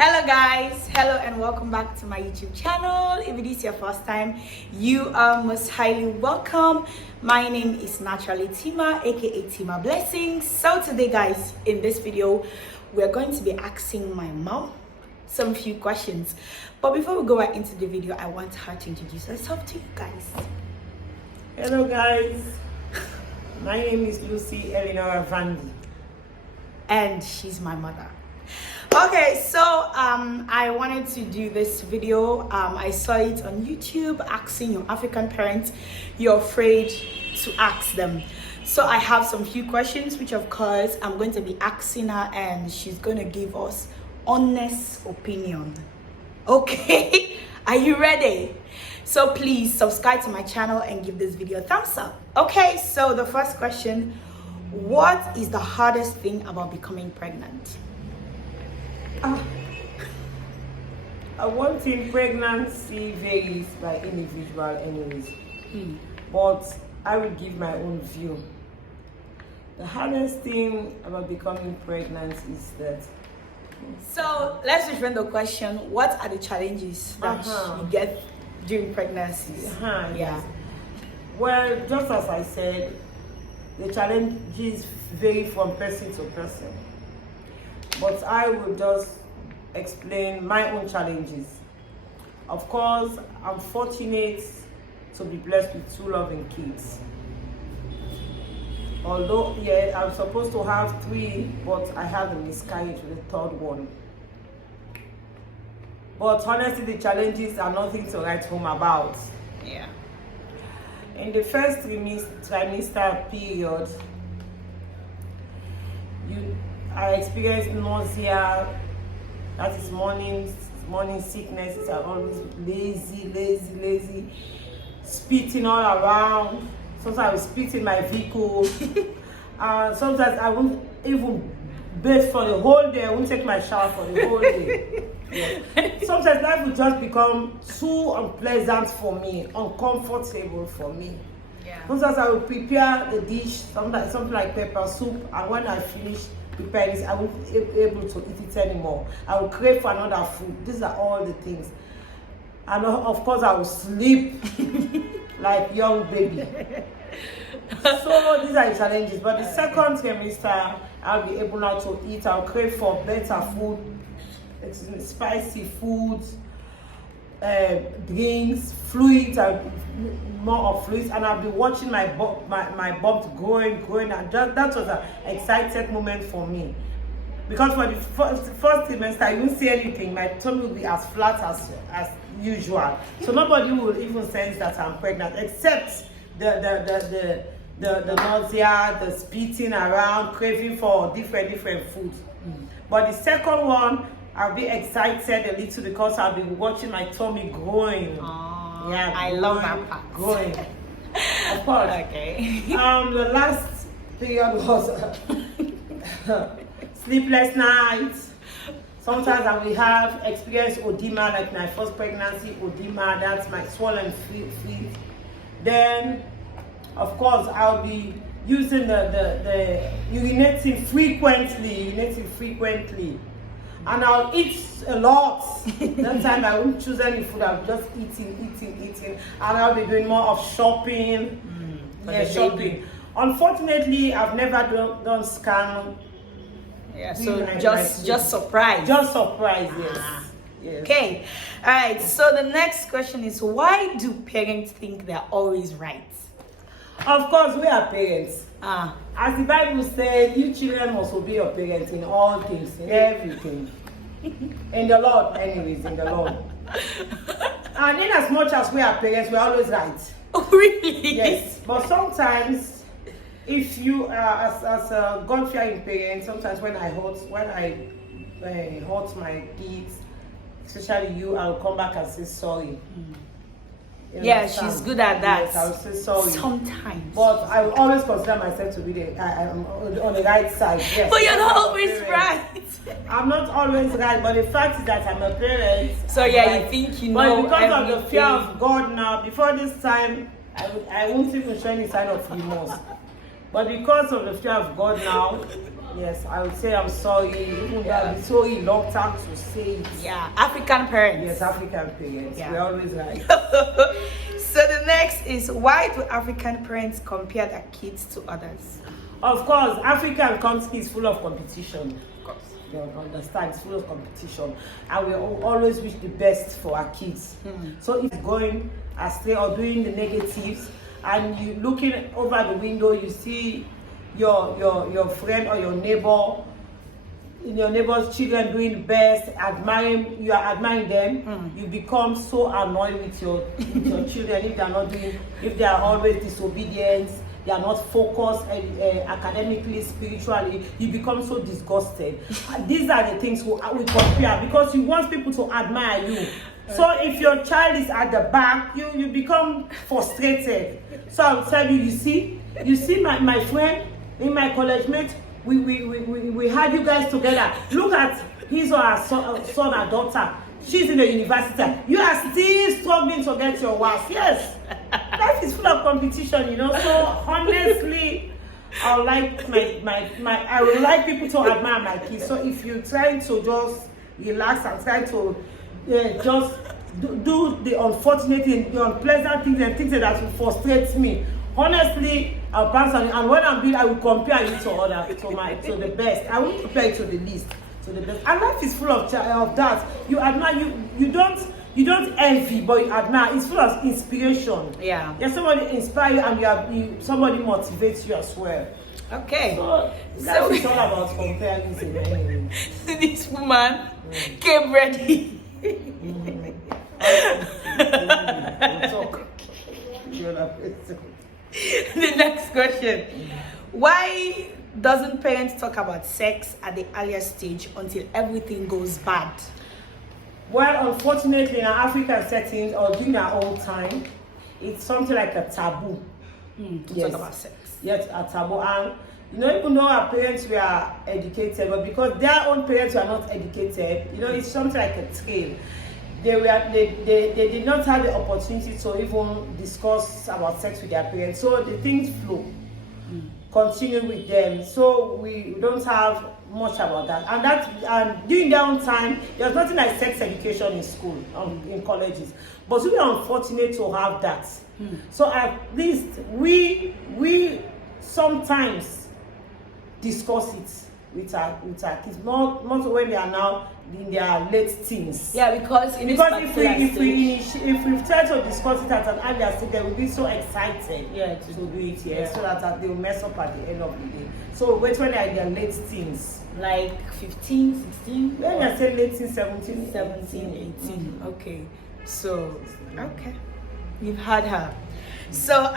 Hello guys, hello and welcome back to my YouTube channel. If it is your first time, you are most highly welcome. My name is naturally Tima, aka Tima Blessings. So today guys, in this video we're going to be asking my mom some few questions, but before we go right into the video, I want her to introduce herself to you guys. Hello guys, my name is Lucy Eleanor Vandy and she's my mother. Okay, so I wanted to do this video. I saw it on YouTube, asking your African parents you're afraid to ask them. So I have some few questions which of course I'm going to be asking her, and she's going to give us honest opinion. Okay, are you ready? So please subscribe to my channel and give this video a thumbs up. Okay, so the first question: what is the hardest thing about becoming pregnant? One thing, pregnancy varies by individual anyways, but I will give my own view. The hardest thing about becoming pregnant is that. So let's reframe the question. What are the challenges that you get during pregnancy? Yes. Well, just as I said, the challenges vary from person to person. But I will just explain my own challenges. Of course, I'm fortunate to be blessed with 2 loving kids. Although, yeah, I'm supposed to have 3, but I had a miscarriage with the 3rd one. But honestly, the challenges are nothing to write home about. Yeah. In the first trimester period, I experienced nausea, that is morning sicknesses. I'm always lazy, spitting all around. Sometimes I will spit in my vehicle. Sometimes I won't even bathe for the whole day. I won't take my shower for the whole day. Yeah. Sometimes life will just become too unpleasant for me, uncomfortable for me. Yeah. Sometimes I will prepare the dish, something like pepper soup, and when I finish preparing this, I won't be able to eat it anymore. I will crave for another food. These are all the things. And of course, I will sleep like young baby. So these are the challenges. But the second trimester, I'll be able now to eat. I'll crave for better food, spicy foods, drinks, fluids, more of fluids, and I'll be watching my bump growing, and that was an excited moment for me. Because for the first trimester, I won't see anything. My tummy will be as flat as usual. So nobody will even sense that I'm pregnant, except the nausea, the spitting around, craving for different foods. But the second one, I'll be excited a little because I'll be watching my tummy growing. Yeah, I love that part. Growing. Of course. Okay. The last period was sleepless nights. Sometimes I will have experienced edema, like my first pregnancy, edema, that's my swollen feet. Then, of course, I'll be using the urinating frequently. And I'll eat a lot. That time I won't choose any food. I'll just eating. And I'll be doing more of shopping. Shopping. Unfortunately, I've never done scan. Yeah, so just surprise. Just surprise, yes. Okay. All right. So the next question is, why do parents think they're always right? Of course, we are parents. As the Bible said, you children must obey your parents in all things, in everything. In the Lord, anyways, in the Lord. And in as much as we are parents, we are always right. Oh, really? Yes. But sometimes, if you are as a God-fearing parent, sometimes when I hurt my kids, especially you, I'll come back and say sorry. Yeah, she's good at that. Yes, I'll say sorry. Sometimes. But I will always consider myself to be I'm on the right side. Yes. But you're not always right. I'm not always right, but the fact is that I'm a parent. So yeah, you think you know. But because of the fear of God now, before this time, I won't even show any sign of remorse. But because of the fear of God now, Yes, I would say I'm sorry. Even though I'll be so reluctant to say it. Yeah, African parents. Yes, African parents. Yeah. We're always right. So the next is, why do African parents compare their kids to others? Of course, African country is full of competition. Of course, you understand, it's full of competition, and we always wish the best for our kids. So if going astray or doing the negatives, and you looking over the window, you see your friend or your neighbor's children doing the best, you are admiring them, you become so annoyed with your children if they are always disobedient, they are not focused academically, spiritually, you become so disgusted. These are the things we compare, because you want people to admire you. So if your child is at the back, you become frustrated. So I'll tell you, you see my friend in my college mate, we had you guys together. Look at his or her son or daughter. She's in the university. You are still struggling to get your wife. Yes, life is full of competition, you know. So honestly, I would like people to admire my kids. So if you're trying to just relax and try to just do the unfortunate and the unpleasant things and things that will frustrate me, honestly, I'll pass on it. And when I'm doing, I will compare it to the best. I won't compare it to the least, to the best. And life is full of that. You admire, you don't envy, but you admire. It's full of inspiration. Yeah. Yeah, somebody inspire you, and somebody motivates you as well. Okay. So life is all about comparison anyway. This woman came ready. The next question: why doesn't parents talk about sex at the earliest stage until everything goes bad? Well, unfortunately, in our African settings or during our own time, it's something like a taboo. To talk about sex. Yes, a taboo. And even though our parents were educated, but because their own parents were not educated, it's something like a trail. They did not have the opportunity to even discuss about sex with their parents, so the things flow, continue with them. So we don't have much about that. And during their own time, there's nothing like sex education in school, in colleges. But we are unfortunate to have that. So at least we sometimes discuss it with our kids, more so when they are now in their late teens. Yeah, because if we try to discuss it at an earlier stage, they will be so excited to do it here, so that they will mess up at the end of the day. So wait when they are in their late teens, like 15, 16. When I say late teens, 17, 18. Okay, so okay, you've had her. So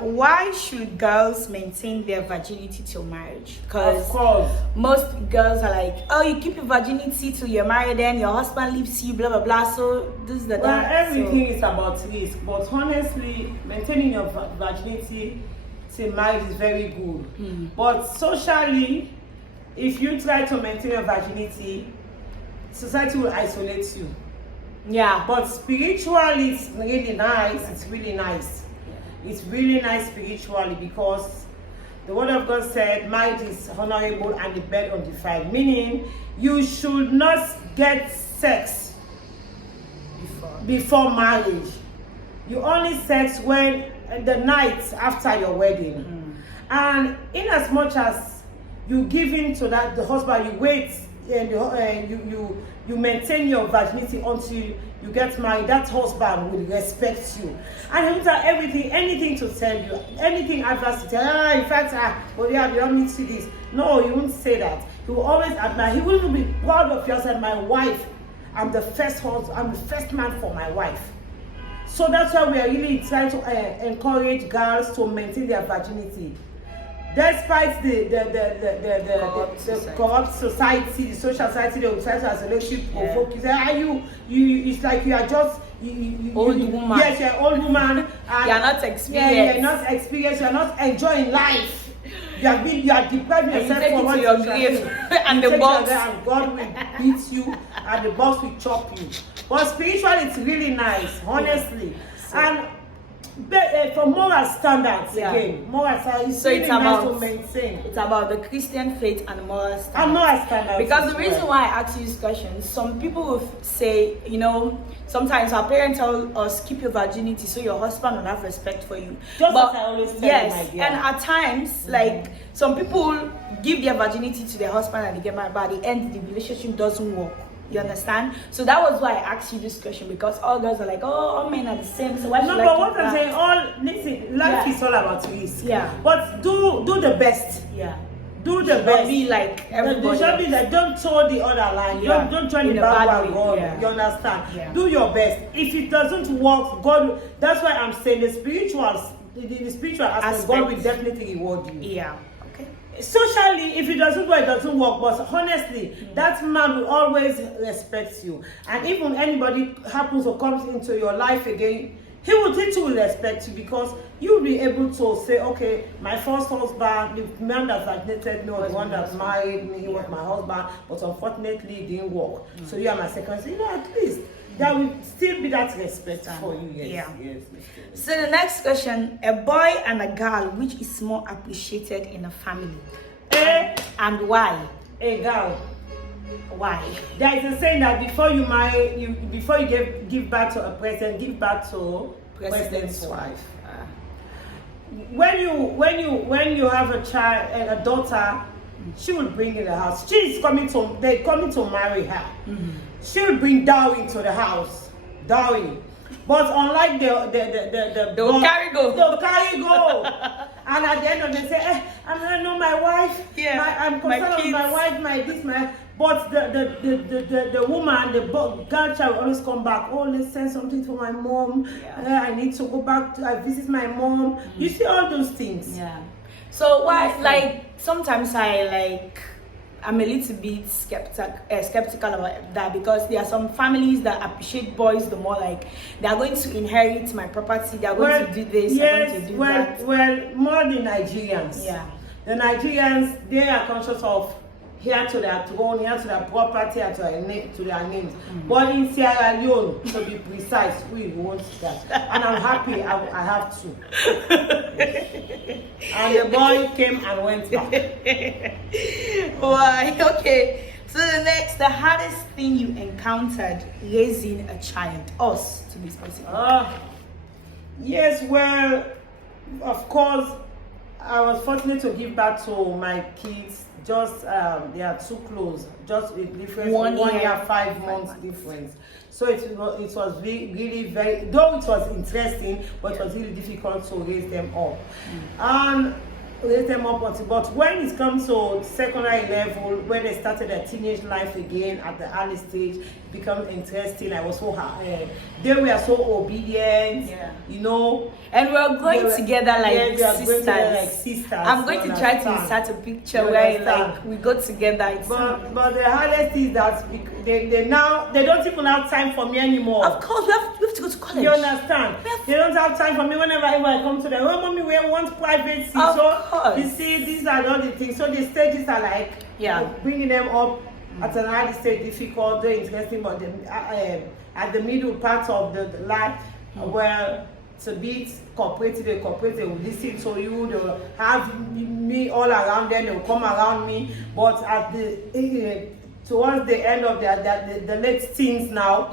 why should girls maintain their virginity till marriage? Because of course, most girls are like, oh, you keep your virginity till you're married, then your husband leaves you, blah blah blah. So this is everything is about risk, but honestly, maintaining your virginity till marriage is very good. But socially, if you try to maintain your virginity, society will isolate you. Yeah. But spiritually, it's really nice. It's really nice. It's really nice spiritually, because the word of God said marriage is honorable and the bed undefiled, meaning you should not get sex before marriage. You only sex when the night after your wedding. And in as much as you give in to that, the husband, you wait and you maintain your virginity until you get married, that husband will respect you, and he will have anything to tell you, anything adverse to tell. In fact, but yeah, we don't need to see this. No, he won't say that. He will always admire. He will be proud of you. Said, my wife, I'm the first husband, I'm the first man for my wife. So that's why we are really trying to encourage girls to maintain their virginity. Despite the corrupt society, the social society, they will try to isolate you, provoke you. Say, it's like you are just old woman. Yes, you're an old woman. You are not experienced. Yeah, you're not experienced. You are not enjoying life. You are depriving yourself from what your grave and the box. And God will beat you, and the box will chop you. But spiritually, it's really nice, honestly. And For moral standards again, moral standards. So it's about to maintain. It's about the Christian faith and moral standards. And moral standards. Because the reason why I ask you this question, some people will say, you know, sometimes our parents tell us keep your virginity so your husband will have respect for you. Just as I always tell yes, you, my dear. and at times, like some people give their virginity to their husband and they get married, but at the end the relationship doesn't work. You understand? So that was why I asked you this question, because all girls are like, oh, all men are the same. So why should I but what keep I'm that? saying, listen, life is all about risk. Yeah. But do the best. Yeah. Do the Don't best. be like everybody. Should be like, don't toe the other line. Yeah. Don't join In the a bad bad way. Yeah. You understand? Yeah. Do your best. If it doesn't work, God. That's why I'm saying the spiritual aspect, God will definitely reward you. Yeah. Okay. Socially, if it doesn't work, it doesn't work. But honestly, that man will always respect you. And even anybody happens or comes into your life again, he will teach you will respect you, because you'll be able to say, okay, my first husband, the man that validated me, was the one that married me, was my husband, but unfortunately it didn't work. So you are my second. So, you know, at least there will still be that respect for you. Yes. Yes. So the next question, a boy and a girl, which is more appreciated in a family? And why? A girl. Why? There is a saying that before you marry, before you give birth to a president, give birth to president's wife. When you have a child, a daughter, she will bring in the house. They're coming to marry her. She will bring dowry into the house. Dowry. But unlike they'll carry go. And at the end of the day, say, I'm gonna know my wife. Yeah. I'm concerned with my wife, my this, my. But the woman, the girl child will always come back. Oh, let's send something for my mom. Yeah. I need to go back. I visit my mom. You see all those things. Yeah. So why, like, sometimes I'm a little bit skeptical about that, because there are some families that appreciate boys the more, like they are going to inherit my property, they are going to do this, yes, going to do that. Well, more the Nigerians. Yeah. The Nigerians, they are conscious of here to their throne, here to their property, here to their names. But in Sierra Leone, to be precise, we want that. And I'm happy I have to. And the boy came and went back. Why? Okay. So the hardest thing you encountered raising a child, us to be specific. Yes, well, of course, I was fortunate to give birth to my kids. Just they are too close, just with difference, 1 year, 5 months difference. So it was really very, though it was interesting, but it was really difficult to raise them up. And raise them up until, but when it comes to secondary level, when they started their teenage life again at the early stage, it becomes interesting. I was so happy. They were so obedient, you know. And we're going together like sisters. I'm going to try to insert a picture where we go together. But the hardest is that they don't even have time for me anymore. Of course, we have to go to college. You understand? They don't have time for me whenever I come to them. Oh, mommy, we want private seats. Of course. You see, these are all the things. So the stages are like bringing them up at an early stage, difficult, they're interesting, but at the middle part of the life, where it's a bit cooperative, they will listen to you, they will have me all around them, they will come around me. But at towards the end of the late teens now,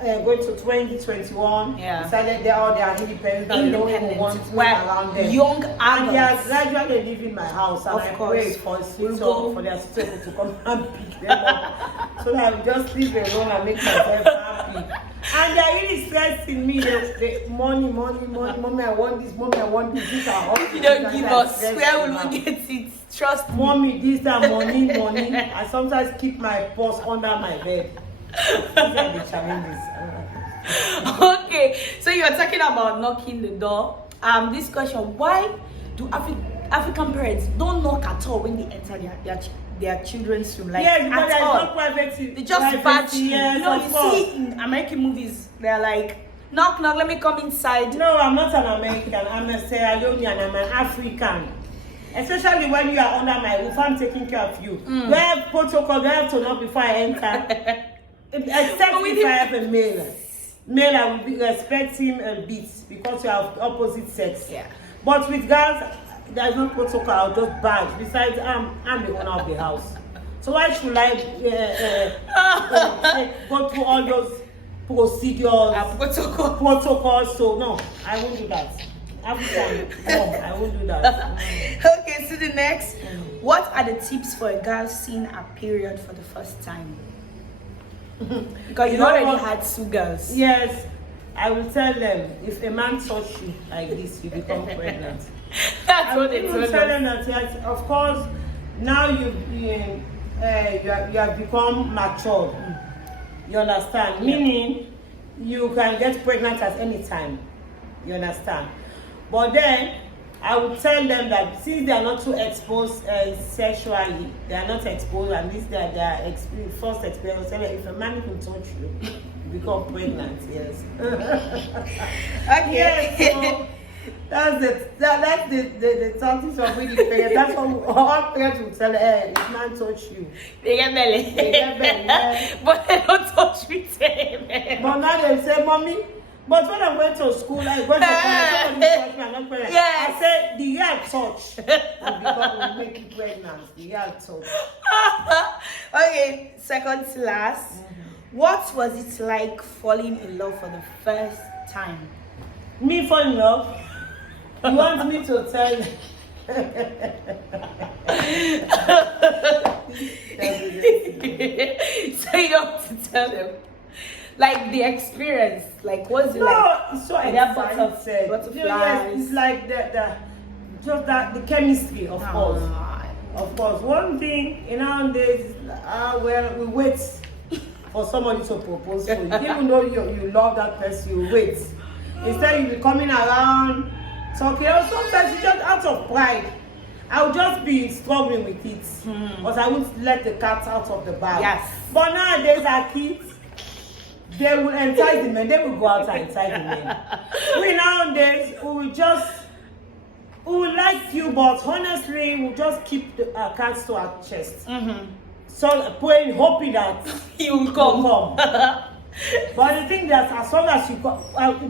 going to 2021, decided they are independent and they don't even want to around them. Young adults. And they are gradually leaving my house, and I pray for their sister to come and pick them up, so that I will just leave alone and make myself happy. And they are really stressing me. They money, mommy, I want this, mommy, I want this. These are all if you don't give us, where will we get it? Trust me. Mommy, this, that, money. I sometimes keep my purse under my bed. These are the challenges. Okay, so you are talking about knocking the door. This question: why do African parents don't knock at all when they enter their children's room? Like, yes, because at all. No privacy. They just badge you. Yes, you know, you see in American movies, they're like, knock, let me come inside. No, I'm not an American. I'm a Sierra Leonean. I'm an African. Especially when you are under my roof, I'm taking care of you. We have protocol. We have to knock before I enter. Except if I have a mail. male, I will respect him a bit because you have opposite sex. Yeah. But with girls, there is no protocol. I'll just bang. Besides, I'm the owner of the house. So why should I go through all those procedures, protocols? So no, I won't do that. African, no, I won't do that. Okay, so the next, what are the tips for a girl seeing a period for the first time? Because you already had 2 girls. Yes, I will tell them, if a man touch you like this, you become pregnant. That's what they told us. That, yes, of course, now you have become matured. You understand? Meaning, you can get pregnant at any time. You understand? But then, I would tell them that since they are not too exposed sexually, they are not exposed, and this their first experience. Tell them, if a man can touch you, you become pregnant. Yes. Okay. Yes, so that's the tactics of really parents. That's what all parents will tell. Hey, if man touch you, they get belly. They get belly. Yeah. But they don't touch me. But now they say, mommy. But when I went to school, I went to college, somebody touched me, I'm not pregnant. Yes. I said, the real touch will make you pregnant. The real touch. Okay, second to last. What was it like falling in love for the first time? Me fall in love? You want me to tell you? So you don't have to tell them. Like the experience, like what's it like? It's so exciting. Butterflies. Yes, it's like the chemistry, of course. Of course. One thing in nowadays, well, we wait for somebody to propose for you. Even though you love that person, you wait. Instead, you be coming around talking. Sometimes it's just out of pride. I would just be struggling with it, because I wouldn't let the cat out of the bag. Yes. But nowadays, our kids, they will entice the men. They will go out and entice the men. We nowadays, we will like you, but honestly, we'll just keep the cards to our chest. So praying, hoping that you will come. But the thing that as long as you come,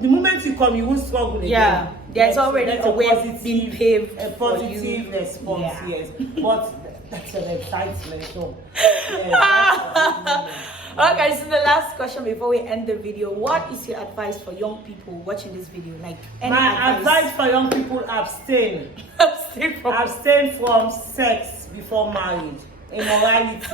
the moment you come, you won't struggle again. Yeah, there's already a way being paved. A positive response, yes. But that's an excitement. So, okay, so the last question before we end the video: what is your advice for young people watching this video? Like, my advice for young people: abstain. Abstain from sex before marriage. Immorality.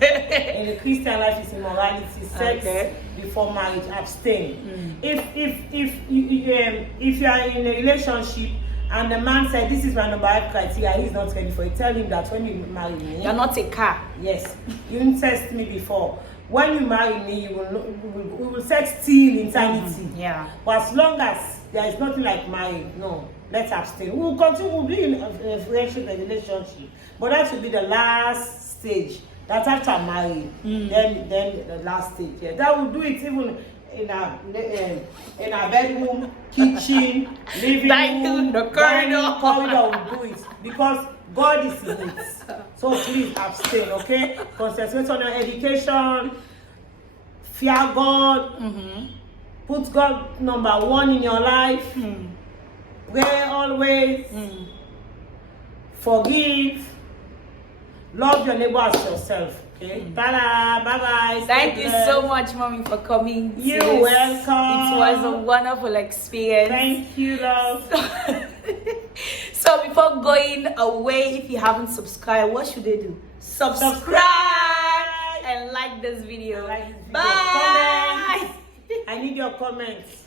In the Christian life is immorality. Sex before marriage. Abstain. If you are in a relationship and the man said, this is my number 1 criteria, he's not ready for it, tell him that when you marry me, you're not a car. Yes, you didn't test me before. When you marry me, we will sex till eternity. Yeah. But as long as there is nothing like marriage, no, let's abstain. We'll continue, we'll be in a friendship and relationship, but that will be the last stage. That's after marriage. Then the last stage. Yeah. That will do it even in our bedroom, kitchen, living room, the corridor. Will do it because God is in it. So please abstain, okay? Concentrate on your education, fear God, put God number 1 in your life, pray always, forgive, love your neighbor as yourself. Okay. Bye-bye. Thank you so much, Mommy, for coming. You're welcome. It was a wonderful experience. Thank you, love. So before going away, if you haven't subscribed, what should they do? Subscribe and like this video. Like this video. Bye. Comments. I need your comments.